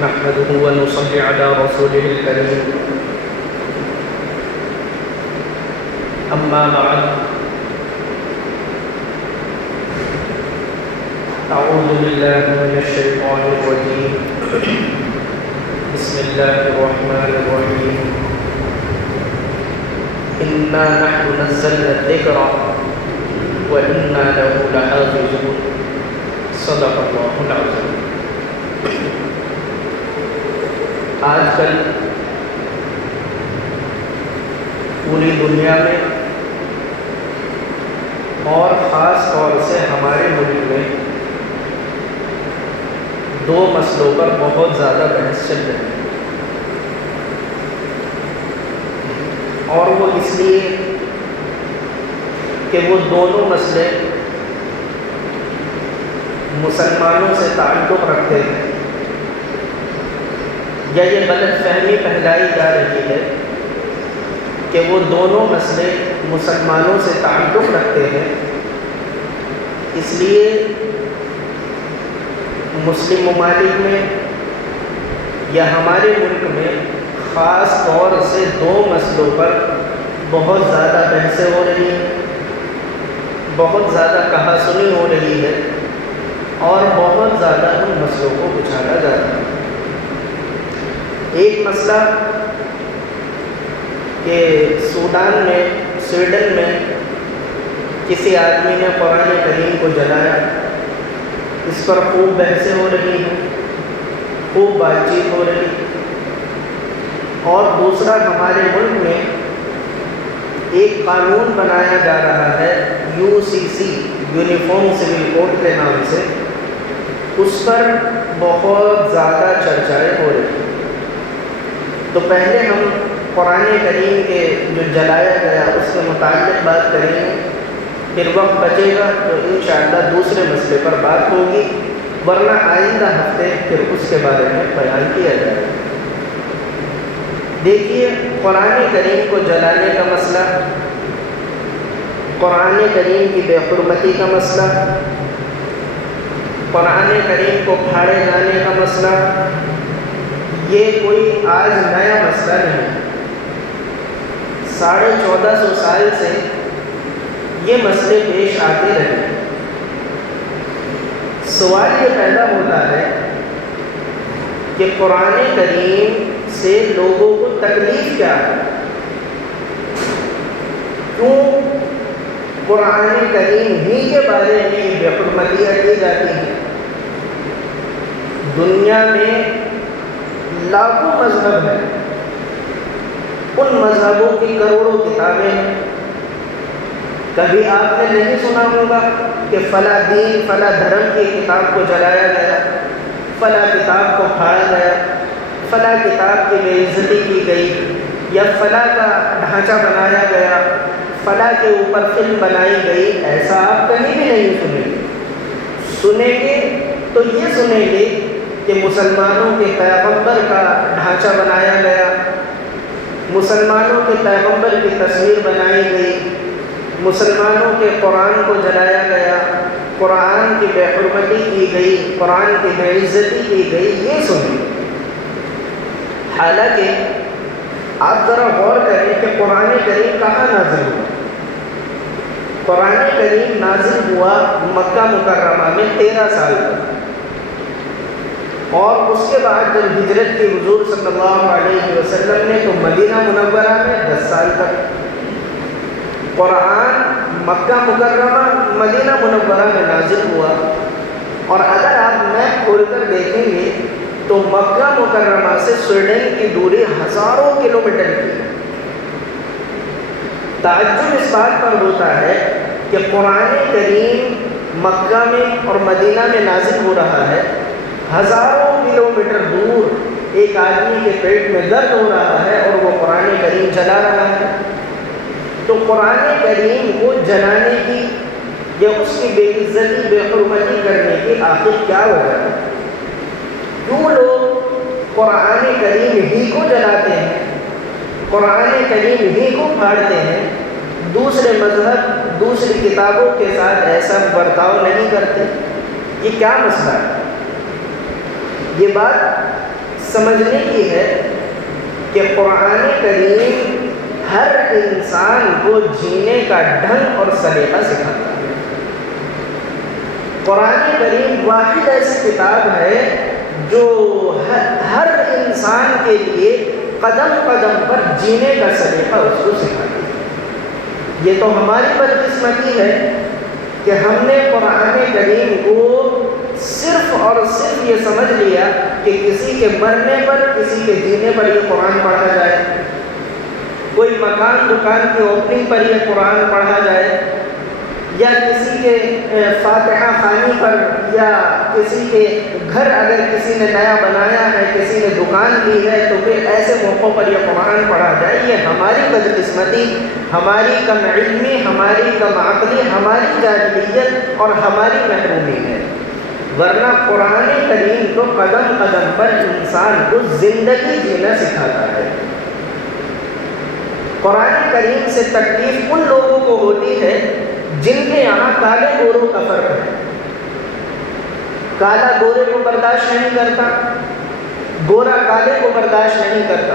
نحمده ونصلي على رسوله الكريم أما بعد أعوذ بالله من الشيطان الرجيم بسم الله الرحمن الرحيم إنا نحن نزلنا الذكر وإنا له لحافظون صدق الله العظيم. آج کل پوری دنیا میں اور خاص طور سے ہمارے ملک میں دو مسئلوں پر بہت زیادہ بحث چل رہی ہے، اور وہ اس لیے کہ وہ دونوں مسئلے مسلمانوں سے تعلق رکھتے ہیں، یا یہ غلط فہمی پھیلائی جا رہی ہے کہ وہ دونوں مسئلے مسلمانوں سے تعلق رکھتے ہیں، اس لیے مسلم ممالک میں یا ہمارے ملک میں خاص طور سے دو مسئلوں پر بہت زیادہ بحثیں ہو رہی ہیں، بہت زیادہ کہا سنی ہو رہی ہے، اور بہت زیادہ ان مسئلوں کو اچھالا جا رہا ہے۔ ایک مسئلہ کہ سویڈن میں کسی آدمی نے قرآن کریم کو جلایا، اس پر خوب بحثیں ہو رہی ہیں، خوب بات چیت ہو رہی ہے۔ اور دوسرا، ہمارے ملک میں ایک قانون بنایا جا رہا ہے UCC یونیفارم سول کوڈ کے نام سے، اس پر بہت زیادہ چرچائیں ہو رہی ہیں۔ تو پہلے ہم قرآن کریم کے جو جلایا گیا اس کے متعلق بات کریں گے، پھر وقت بچے گا تو انشاءاللہ دوسرے مسئلے پر بات ہوگی، ورنہ آئندہ ہفتے پھر اس کے بارے میں بیان کیا جائے گا۔ دیکھیے، قرآن کریم کو جلانے کا مسئلہ، قرآن کریم کی بے حرمتی کا مسئلہ، قرآن کریم کو پھاڑے جانے کا مسئلہ، یہ کوئی آج نیا مسئلہ نہیں، 1450 سال سے یہ مسئلے پیش آتے رہے۔ سوال یہ پیدا ہوتا ہے کہ قرآن کریم سے لوگوں کو تکلیف کیا ہے؟ کیوں قرآن کریم ہی کے بارے میں بے حرمتیاں کی جاتی ہیں؟ دنیا میں لاکھوں مذہب ہیں، ان مذہبوں کی کروڑوں کتابیں ہیں، کبھی آپ نے نہیں سنا ہوگا کہ فلاں دین فلاں دھرم کی کتاب کو جلایا گیا، فلاں کتاب کو پھاڑا گیا، فلاں کتاب کی بے عزتی کی گئی، یا فلاں کا ڈھانچہ بنایا گیا، فلاں کے اوپر فلم بنائی گئی۔ ایسا آپ کہیں بھی نہیں سنیں گے۔ سنیں گے تو یہ سنیں گے کہ مسلمانوں کے پیغمبر کا ڈھانچہ بنایا گیا، مسلمانوں کے پیغمبر کی تصویر بنائی گئی، مسلمانوں کے قرآن کو جلایا گیا، قرآن کی بے حرمتی کی گئی، قرآن کی بے عزتی کی گئی، یہ سنیں۔ حالانکہ آپ ذرا غور کریں کہ قرآن کریم کہاں نازل ہوا؟ قرآن کریم نازل ہوا مکہ مکرمہ میں 13 سال تک، اور اس کے بعد جب ہجرت کی حضور صلی اللہ علیہ وسلم نے تو مدینہ منورہ میں 10 سال تک۔ قرآن مکہ مکرمہ مدینہ منورہ میں نازل ہوا، اور اگر آپ میپ کھول کر دیکھیں گے تو مکہ مکرمہ سے سویڈن کی دوری ہزاروں کلومیٹر کی ہے۔ تعجب اس بات پر ہوتا ہے کہ قرآن کریم مکہ میں اور مدینہ میں نازل ہو رہا ہے، ہزاروں کلومیٹر دور ایک آدمی کے پیٹ میں درد ہو رہا ہے اور وہ قرآن کریم جلا رہا ہے۔ تو قرآن کریم کو جلانے کی یا اس کی بے عزتی بے حرمتی کرنے کی آخر کیا وجہ ہے؟ کیوں لوگ قرآن کریم ہی کو جلاتے ہیں، قرآن کریم ہی کو پھاڑتے ہیں، دوسرے مذہب دوسری کتابوں کے ساتھ ایسا برتاؤ نہیں کرتے؟ یہ کیا مسئلہ ہے؟ یہ بات سمجھنے کی ہے کہ قرآن کریم ہر انسان کو جینے کا ڈھنگ اور سلیقہ سکھاتا ہے۔ قرآن کریم واحد ایسی کتاب ہے جو ہر انسان کے لیے قدم قدم پر جینے کا سلیقہ اس کو سکھاتی ہے۔ یہ تو ہماری بدقسمتی ہے کہ ہم نے قرآن کریم کو صرف اور صرف یہ سمجھ لیا کہ کسی کے مرنے پر، کسی کے جینے پر یہ قرآن پڑھا جائے، کوئی مکان دکان کی اوپننگ پر یہ قرآن پڑھا جائے، یا کسی کے فاتحہ خوانی پر، یا کسی کے گھر اگر کسی نے نیا بنایا ہے، کسی نے دکان لی ہے تو پھر ایسے موقعوں پر یہ قرآن پڑھا جائے۔ یہ ہماری بدقسمتی، ہماری کم علمی، ہماری کم عقلی، ہماری جاہلیت اور ہماری محرومی ہے، ورنہ قرآن کریم تو قدم قدم پر انسان کو زندگی جینا سکھاتا ہے۔ قرآن کریم سے تکلیف ان لوگوں کو ہوتی ہے جن کے یہاں کالے گوروں کا فرق ہے۔ کالا گورے کو برداشت نہیں کرتا، گورا کالے کو برداشت نہیں کرتا،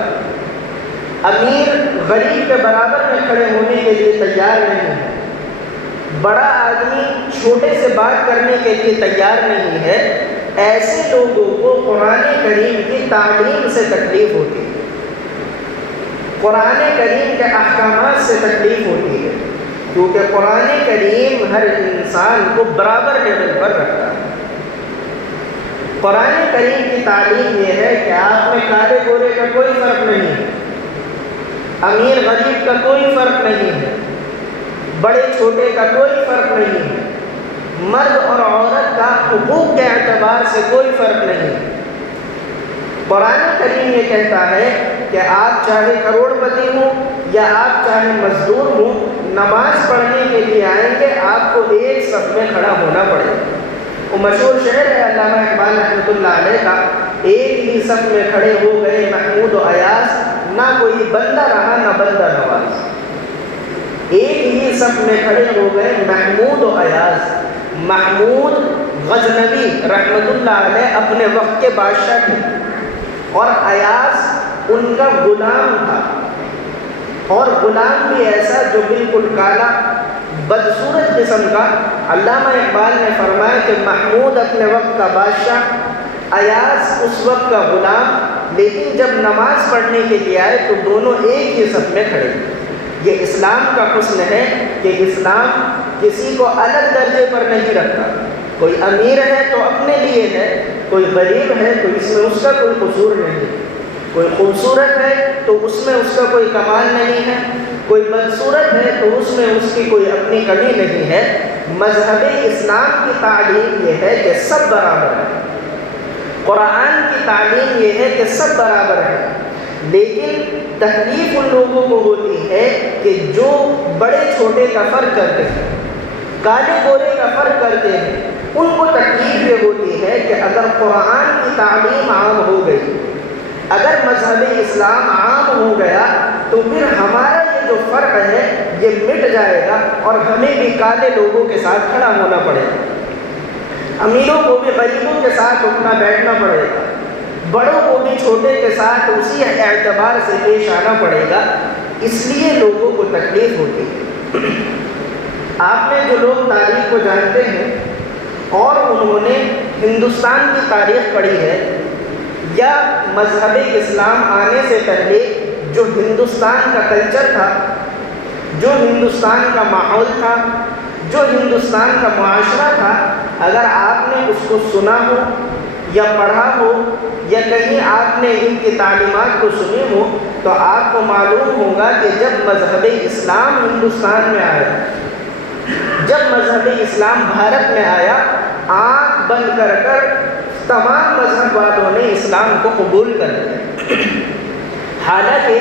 امیر غریب کے برابر میں کھڑے ہونے کے لیے تیار نہیں ہے، بڑا آدمی چھوٹے سے بات کرنے کے لیے تیار نہیں ہے۔ ایسے لوگوں کو قرآن کریم کی تعلیم سے تکلیف ہوتی ہے، قرآن کریم کے احکامات سے تکلیف ہوتی ہے، کیونکہ قرآن کریم ہر انسان کو برابر لیول پر رکھتا ہے۔ قرآن کریم کی تعلیم یہ ہے کہ آپ میں کالے گورے کا کوئی فرق نہیں ہے، امیر غریب کا کوئی فرق نہیں ہے، بڑے چھوٹے کا کوئی فرق نہیں ہے، مرد اور عورت کا حقوق کے اعتبار سے کوئی فرق نہیں ہے۔ قرآن کریم یہ کہتا ہے کہ آپ چاہے کروڑ پتی ہوں یا آپ چاہے مزدور ہوں، نماز پڑھنے کے لیے آئیں گے آپ کو ایک صف میں کھڑا ہونا پڑے گا۔ وہ مشہور شعر ہے علامہ اقبال رحمۃ اللہ علیہ کا، ایک ہی صف میں کھڑے ہو گئے محمود و ایاز، نہ کوئی بندہ رہا نہ بندہ نواز۔ ایک ہی صف میں کھڑے ہو گئے محمود و ایاز۔ محمود غزنوی رحمۃ اللہ علیہ اپنے وقت کے بادشاہ تھے، اور ایاز ان کا غلام تھا، اور غلام بھی ایسا جو بالکل کالا بدصورت قسم کا۔ علامہ اقبال نے فرمایا کہ محمود اپنے وقت کا بادشاہ، ایاز اس وقت کا غلام، لیکن جب نماز پڑھنے کے لیے آئے تو دونوں ایک ہی صف میں کھڑے۔ یہ اسلام کا حسن ہے کہ اسلام کسی کو الگ درجے پر نہیں رکھتا، کوئی امیر ہے تو اپنے لیے ہے، کوئی غریب ہے تو اس میں اس کا کوئی قصور نہیں، کوئی خوبصورت ہے تو اس میں اس کا کوئی کمال نہیں ہے، کوئی بدصورت ہے تو اس میں اس کی کوئی اپنی کمی نہیں ہے۔ مذہب اسلام کی تعلیم یہ ہے کہ سب برابر ہیں، قرآن کی تعلیم یہ ہے کہ سب برابر ہیں، لیکن تکلیف ان لوگوں کو ہوتی ہے کہ جو بڑے چھوٹے کا فرق کرتے ہیں، کالے گورے کا فرق کرتے ہیں، ان کو تکلیف یہ ہوتی ہے کہ اگر قرآن کی تعلیم عام ہو گئی، اگر مذہب اسلام عام ہو گیا تو پھر ہمارا یہ جو فرق ہے یہ مٹ جائے گا، اور ہمیں بھی کالے لوگوں کے ساتھ کھڑا ہونا پڑے گا، امیروں کو بھی غریبوں کے ساتھ اٹھنا بیٹھنا پڑے گا، بڑوں کو بھی چھوٹے کے ساتھ اسی اعتبار سے پیش آنا پڑے گا۔ اس لیے لوگوں کو تکلیف ہوتی ہے۔ آپ نے جو لوگ تاریخ کو جانتے ہیں اور انہوں نے ہندوستان کی تاریخ پڑھی ہے، یا مذہب اسلام آنے سے پہلے جو ہندوستان کا کلچر تھا، جو ہندوستان کا ماحول تھا، جو ہندوستان کا معاشرہ تھا، اگر آپ نے اس کو سنا ہو یا پڑھا ہو یا کہیں آپ نے ان کی تعلیمات کو سنی ہو تو آپ کو معلوم ہوگا کہ جب مذہب اسلام ہندوستان میں آیا، جب مذہب اسلام بھارت میں آیا، آنکھ بند کر کر تمام مذہب والوں نے اسلام کو قبول کر لیا۔ حالانکہ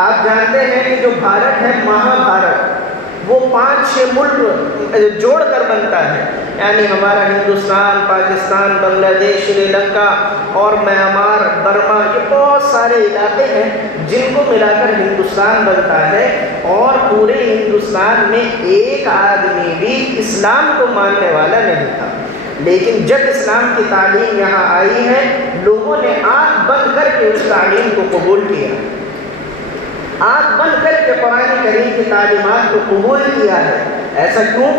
آپ جانتے ہیں کہ جو بھارت ہے، مہا بھارت، وہ 5-6 ملک جوڑ کر بنتا ہے، یعنی ہمارا ہندوستان، پاکستان، بنگلہ دیش، سری لنکا اور میانمار، برما، یہ بہت سارے علاقے ہیں جن کو ملا کر ہندوستان بنتا ہے، اور پورے ہندوستان میں ایک آدمی بھی اسلام کو ماننے والا نہیں تھا۔ لیکن جب اسلام کی تعلیم یہاں آئی ہے لوگوں نے آنکھ بند کر کے اس تعلیم کو قبول کیا، آنکھ بند کر کے قرآن کریم کی تعلیمات کو قبول کیا ہے۔ ایسا کیوں؟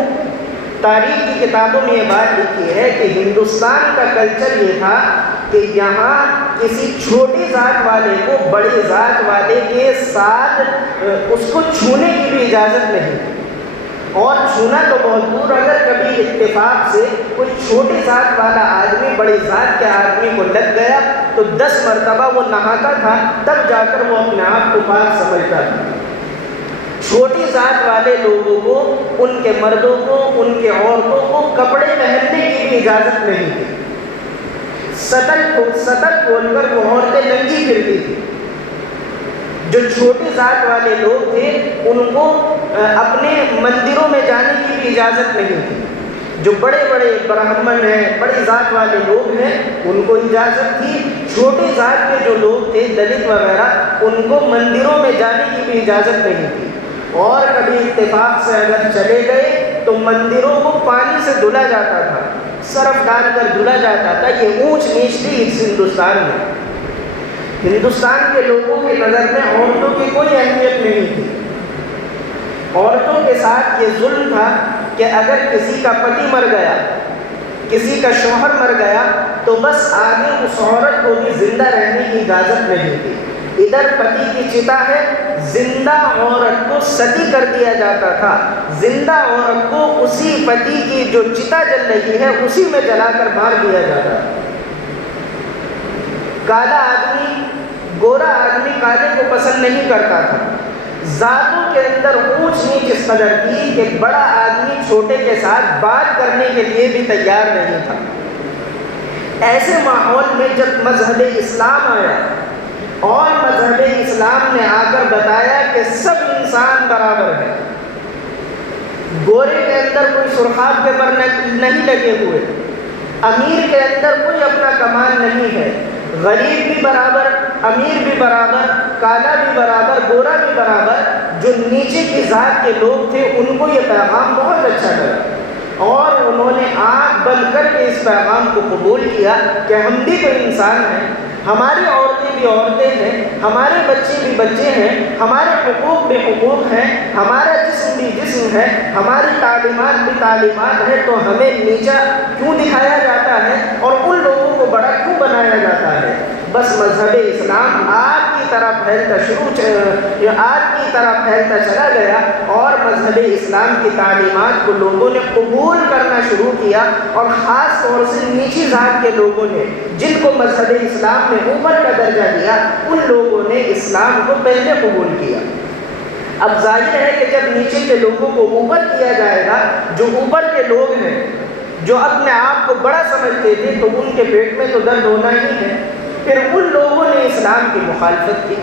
تاریخ کی کتابوں میں یہ بات لکھی ہے کہ ہندوستان کا کلچر یہ تھا کہ یہاں کسی چھوٹی ذات والے کو بڑی ذات والے کے ساتھ اس کو چھونے کی بھی اجازت نہیں، اور چھونا تو بہت دور، اگر کبھی اتفاق سے کوئی چھوٹی ذات والا آدمی بڑی ذات کے آدمی کو لگ گیا تو 10 مرتبہ وہ نہاتا تھا، تب جا کر وہ اپنے آپ کو پاک سمجھتا تھا۔ چھوٹی ذات والے لوگوں کو، ان کے مردوں کو، ان کے عورتوں کو کپڑے پہننے کی بھی اجازت نہیں تھی، سطر کھول کر وہ عورتیں ننگی پھرتی تھی۔ جو چھوٹی ذات والے لوگ تھے ان کو اپنے مندروں میں جانے کی بھی اجازت نہیں تھی۔ جو بڑے بڑے برہمن ہیں، بڑی ذات والے لوگ ہیں، ان کو اجازت تھی۔ چھوٹی ذات کے جو لوگ تھے، دلت وغیرہ، ان کو مندروں میں جانے کی بھی اجازت نہیں تھی، اور کبھی اتفاق سے اگر چلے گئے تو مندروں کو پانی سے دھلا جاتا تھا، صرف ڈال کر دھلا جاتا تھا۔ یہ اونچ نیچ تھی اس ہندوستان میں۔ ہندوستان کے لوگوں کی نظر میں عورتوں کی کوئی اہمیت نہیں تھی۔ عورتوں کے ساتھ یہ ظلم تھا کہ اگر کسی کا پتی مر گیا، کسی کا شوہر مر گیا، تو بس آگے اس عورت کو بھی زندہ رہنے کی اجازت نہیں تھی۔ ادھر پتی کی چتا ہے، زندہ عورت کو ستی کر دیا جاتا تھا، زندہ عورت کو اسی پتی کی جو چتا جل رہی ہے اسی میں جلا کر مار دیا جاتا تھا۔ کالا آدمی، گورا آدمی کالے کو پسند نہیں کرتا تھا۔ ذاتوں کے اندر اونچ نیچ اس قدر تھی کہ بڑا آدمی چھوٹے کے ساتھ بات کرنے کے لیے بھی تیار نہیں تھا۔ ایسے ماحول میں جب مذہب اسلام آیا اور مذہب اسلام نے آ کر بتایا کہ سب انسان برابر ہیں، گورے کے اندر کوئی سرخاب پیپر نہیں لگے ہوئے، امیر کے اندر کوئی اپنا کمال نہیں ہے، غریب بھی برابر، امیر بھی برابر، کالا بھی برابر، گورا بھی برابر۔ جو نیچے کی ذات کے لوگ تھے ان کو یہ پیغام بہت اچھا لگا، اور انہوں نے آنکھ بند کر کے اس پیغام کو قبول کیا کہ ہم بھی تو انسان ہیں، ہماری عورتیں بھی عورتیں ہیں، ہمارے بچے بھی بچے ہیں، ہمارے حقوق بھی حقوق ہیں، ہمارا جسم بھی جسم ہے، ہماری تعلیمات بھی تعلیمات ہے، تو ہمیں نیچا کیوں دکھایا جاتا ہے اور ان لوگوں کو بڑا کیوں بنایا جاتا ہے؟ بس مذہب اسلام آگ کی طرح پھیلتا چلا گیا، اور مذہب اسلام کی تعلیمات کو لوگوں نے قبول کرنا شروع کیا، اور خاص طور سے نیچی ذات کے لوگوں نے، جن کو مذہب اسلام نے اوپر کا درجہ دیا، ان لوگوں نے اسلام کو پہلے قبول کیا۔ اب ظاہر ہے کہ جب نیچے کے لوگوں کو اوپر کیا جائے گا، جو اوپر کے لوگ ہیں، جو اپنے آپ کو بڑا سمجھتے تھے، تو ان کے پیٹ میں تو درد ہونا ہی ہے۔ پھر ان لوگوں نے اسلام کی مخالفت کی،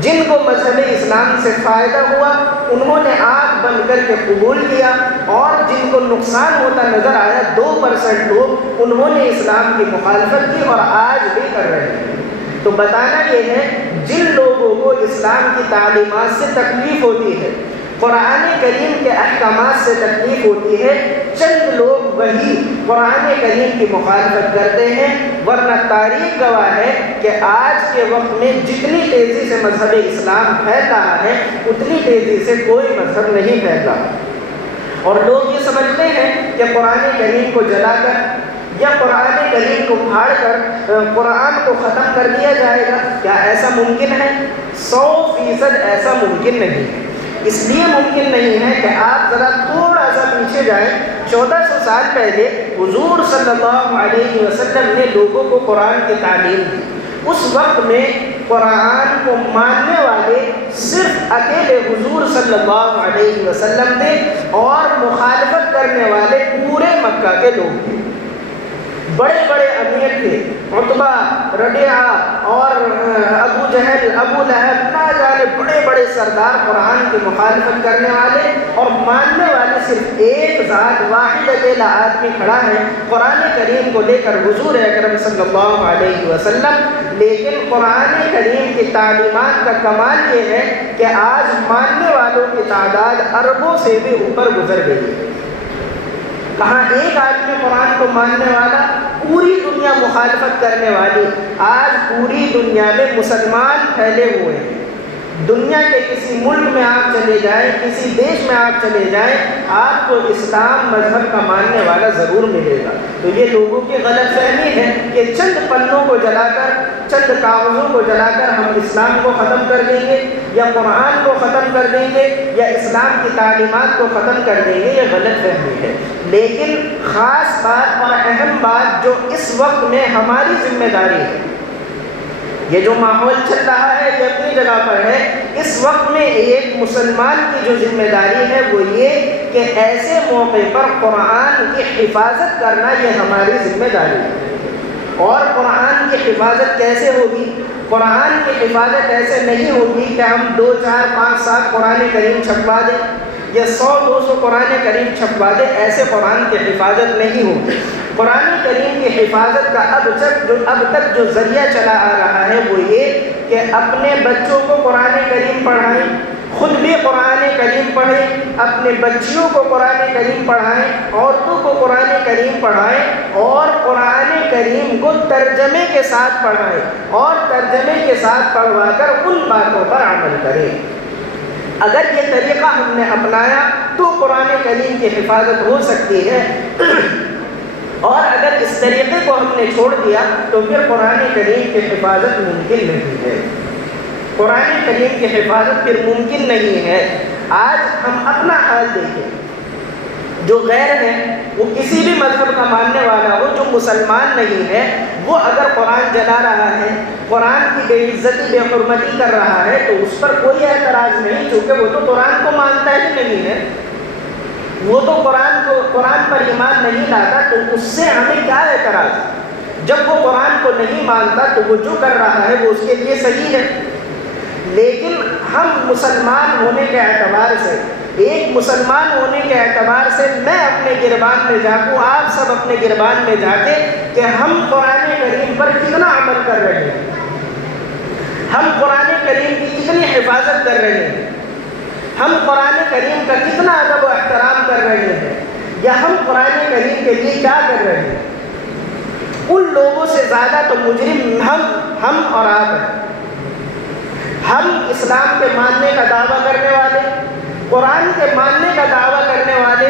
جن کو مذہب اسلام سے فائدہ ہوا انہوں نے آنکھ بند کر کے قبول کیا، اور جن کو نقصان ہوتا نظر آیا 2% لوگ، انہوں نے اسلام کی مخالفت کی اور آج بھی کر رہے ہیں۔ تو بتانا یہ ہے، جن لوگوں کو اسلام کی تعلیمات سے تکلیف ہوتی ہے، قرآن کریم کے احکامات سے تکلیف ہوتی ہے، چند لوگ وہی قرآن کریم کی مخالفت کرتے ہیں، ورنہ تاریخ گواہ ہے کہ آج کے وقت میں جتنی تیزی سے مذہب اسلام پھیل رہا ہے اتنی تیزی سے کوئی مذہب نہیں پھیل رہا۔ اور لوگ یہ سمجھتے ہیں کہ قرآن کریم کو جلا کر یا قرآن کریم کو پھاڑ کر قرآن کو ختم کر دیا جائے گا۔ کیا ایسا ممکن ہے؟ 100% ایسا ممکن نہیں ہے۔ اس لیے ممکن نہیں ہے کہ آپ ذرا تھوڑا سا پیچھے جائیں، 1400 سال پہلے حضور صلی اللہ علیہ وسلم نے لوگوں کو قرآن کی تعلیم دی۔ اس وقت میں قرآن کو ماننے والے صرف اکیلے حضور صلی اللہ علیہ وسلم تھے، اور مخالفت کرنے والے پورے مکہ کے لوگ تھے۔ بڑے بڑے امیر تھے، عتبہ، ربیعہ اور ابو جہل، ابو لہب، نہ جانے بڑے بڑے سردار قرآن کی مخالفت کرنے والے، اور ماننے والے صرف ایک ذات واحد اکیلا آدمی کھڑا ہے قرآن کریم کو لے کر، حضور اکرم صلی اللہ علیہ وسلم۔ لیکن قرآن کریم کی تعلیمات کا کمال یہ ہے کہ آج ماننے والوں کی تعداد اربوں سے بھی اوپر گزر گئی ہے۔ کہاں ایک آدمی قرآن کو ماننے والا، پوری دنیا مخالفت کرنے والی۔ آج پوری دنیا میں مسلمان پھیلے ہوئے ہیں۔ دنیا کے کسی ملک میں آپ چلے جائیں، کسی دیش میں آپ چلے جائیں، آپ کو اسلام مذہب کا ماننے والا ضرور ملے گا۔ تو یہ لوگوں کی غلط فہمی ہے کہ چند پنوں کو جلا کر، چند کاغذوں کو جلا کر ہم اسلام کو ختم کر دیں گے، یا قرآن کو ختم کر دیں گے، یا اسلام کی تعلیمات کو ختم کر دیں گے۔ یہ غلط فہمی ہے۔ لیکن خاص بات اور اہم بات جو اس وقت میں ہماری ذمہ داری ہے، یہ جو ماحول چل رہا ہے یہ اپنی جگہ پر ہے، اس وقت میں ایک مسلمان کی جو ذمہ داری ہے وہ یہ کہ ایسے موقع پر قرآن کی حفاظت کرنا یہ ہماری ذمہ داری ہے۔ اور قرآن کی حفاظت کیسے ہوگی؟ قرآن کی حفاظت ایسے نہیں ہوگی کہ ہم 2 4 5 7 قرآن کریم چھپوا دیں یا 100 200 قرآن کریم چھپوا دیں، ایسے قرآن کی حفاظت نہیں ہوگی۔ قرآن کریم کی حفاظت کا اب تک جو ذریعہ چلا آ رہا ہے وہ یہ کہ اپنے بچوں کو قرآن کریم پڑھائیں، خود بھی قرآن کریم پڑھیں، اپنے بچیوں کو قرآن کریم پڑھائیں، عورتوں کو قرآن کریم پڑھائیں، اور قرآن کریم کو ترجمے کے ساتھ پڑھائیں، اور ترجمے کے ساتھ پڑھوا کر ان باتوں پر عمل کریں۔ اگر یہ طریقہ ہم نے اپنایا تو قرآن کریم کی حفاظت ہو سکتی ہے، اور اگر اس طریقے کو ہم نے چھوڑ دیا تو پھر قرآن کریم کی حفاظت ممکن نہیں ہے۔ قرآن کریم کی حفاظت پھر ممکن نہیں ہے۔ آج ہم اپنا حال دیکھیں، جو غیر ہے، وہ کسی بھی مذہب کا ماننے والا ہو، جو مسلمان نہیں ہے، وہ اگر قرآن جلا رہا ہے، قرآن کی بے عزتی بے حرمتی کر رہا ہے تو اس پر کوئی اعتراض نہیں، کیونکہ وہ تو قرآن کو مانتا ہی نہیں ہے، وہ تو قرآن پر ایمان نہیں لاتا، تو اس سے ہمیں کیا اعتراض؟ جب وہ قرآن کو نہیں مانتا تو وہ جو کر رہا ہے وہ اس کے لیے صحیح ہے۔ لیکن ہم مسلمان ہونے کے اعتبار سے، ایک مسلمان ہونے کے اعتبار سے میں اپنے گربان میں جھانکوں، آپ سب اپنے گربان میں جھانکیں کہ ہم قرآن کریم پر کتنا عمل کر رہے ہیں، ہم قرآن کریم کی کتنی حفاظت کر رہے ہیں، ہم قرآن کریم کا کتنا ادب و احترام کر رہے ہیں، یا ہم قرآن کریم کے لیے کیا کر رہے ہیں۔ ان لوگوں سے زیادہ تو مجرم ہم اور آپ ہیں۔ ہم اسلام کے ماننے کا دعویٰ کرنے والے، قرآن کے ماننے کا دعویٰ کرنے والے،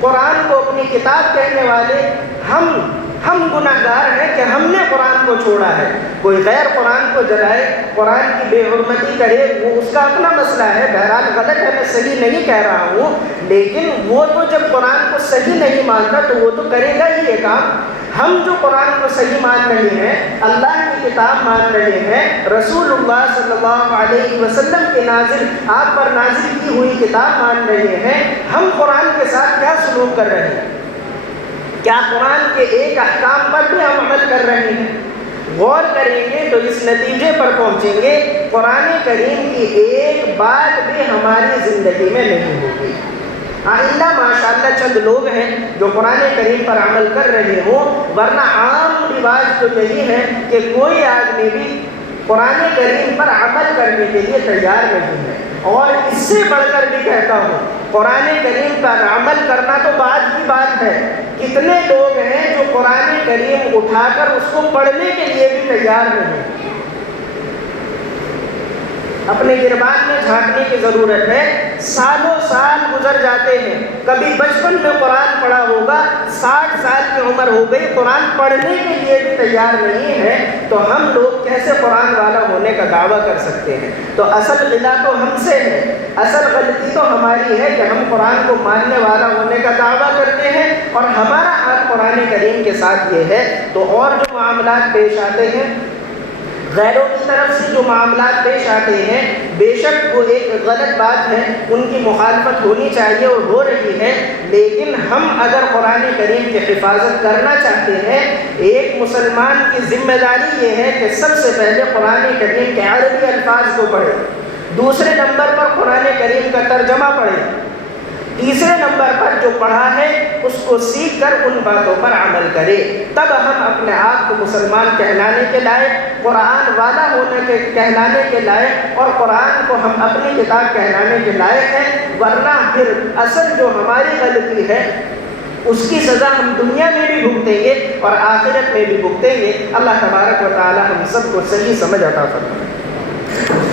قرآن کو اپنی کتاب کہنے والے، ہم گناہ گار ہیں کہ ہم نے قرآن کو چھوڑا ہے۔ کوئی غیر قرآن کو جلائے، قرآن کی بے حرمتی کرے، وہ اس کا اپنا مسئلہ ہے، بہرحال غلط ہے، میں صحیح نہیں کہہ رہا ہوں، لیکن وہ تو جب قرآن کو صحیح نہیں مانتا تو وہ تو کرے گا ہی یہ کام۔ ہم جو قرآن کو صحیح مان رہے ہیں، اللہ کی کتاب مان رہے ہیں، رسول اللہ صلی اللہ علیہ وسلم کے آپ پر نازل کی ہوئی کتاب مان رہے ہیں، ہم قرآن کے ساتھ کیا سلوک کر رہے ہیں؟ کیا قرآن کے ایک احکام پر بھی ہم عمل کر رہے ہیں؟ غور کریں گے تو اس نتیجے پر پہنچیں گے، قرآن کریم کی ایک بات بھی ہماری زندگی میں نہیں ہوگی۔ آئندہ ماشاءاللہ چند لوگ ہیں جو قرآن کریم پر عمل کر رہے ہوں، ورنہ عام رواج تو یہی ہے کہ کوئی آدمی بھی قرآن کریم پر عمل کرنے کے لیے تیار نہیں ہے۔ اور اس سے بڑھ کر بھی کہتا ہوں، قرآن کریم پر عمل کرنا تو بعد کی بات ہے، کتنے لوگ ہیں جو قرآن کریم اٹھا کر اس کو پڑھنے کے لیے بھی تیار نہیں۔ اپنے گربان میں جھانکنے کی ضرورت ہے۔ سالوں سال گزر جاتے ہیں، کبھی بچپن میں قرآن پڑھا ہوگا، 60 سال کی عمر ہو گئی، قرآن پڑھنے کے لیے بھی تیار نہیں ہے، تو ہم لوگ کیسے قرآن والا ہونے کا دعویٰ کر سکتے ہیں؟ تو اصل غلہ تو ہم سے ہے، اصل غلطی تو ہماری ہے کہ ہم قرآن کو ماننے والا ہونے کا دعویٰ کرتے ہیں اور ہمارا حال قرآن کریم کے ساتھ یہ ہے۔ تو اور جو معاملات پیش آتے ہیں، غیروں کی طرف سے جو معاملات پیش آتے ہیں، بے شک وہ ایک غلط بات ہے، ان کی مخالفت ہونی چاہیے اور ہو رہی ہے، لیکن ہم اگر قرآن کریم کی حفاظت کرنا چاہتے ہیں، ایک مسلمان کی ذمہ داری یہ ہے کہ سب سے پہلے قرآن کریم کے عربی الفاظ کو پڑھے، دوسرے نمبر پر قرآن کریم کا ترجمہ پڑھے، تیسرے نمبر پر جو پڑھا ہے اس کو سیکھ کر ان باتوں پر عمل کرے، تب ہم اپنے آپ کو مسلمان کہلانے کے لائق، قرآن والا ہونے کے کہلانے کے لائق، اور قرآن کو ہم اپنی کتاب کہلانے کے لائق ہیں۔ ورنہ پھر اصل جو ہماری غلطی ہے اس کی سزا ہم دنیا میں بھی بھگتیں گے اور آخرت میں بھی بھگتیں گے۔ اللہ تبارک و تعالی ہم سب کو صحیح سمجھ عطا فرمائے۔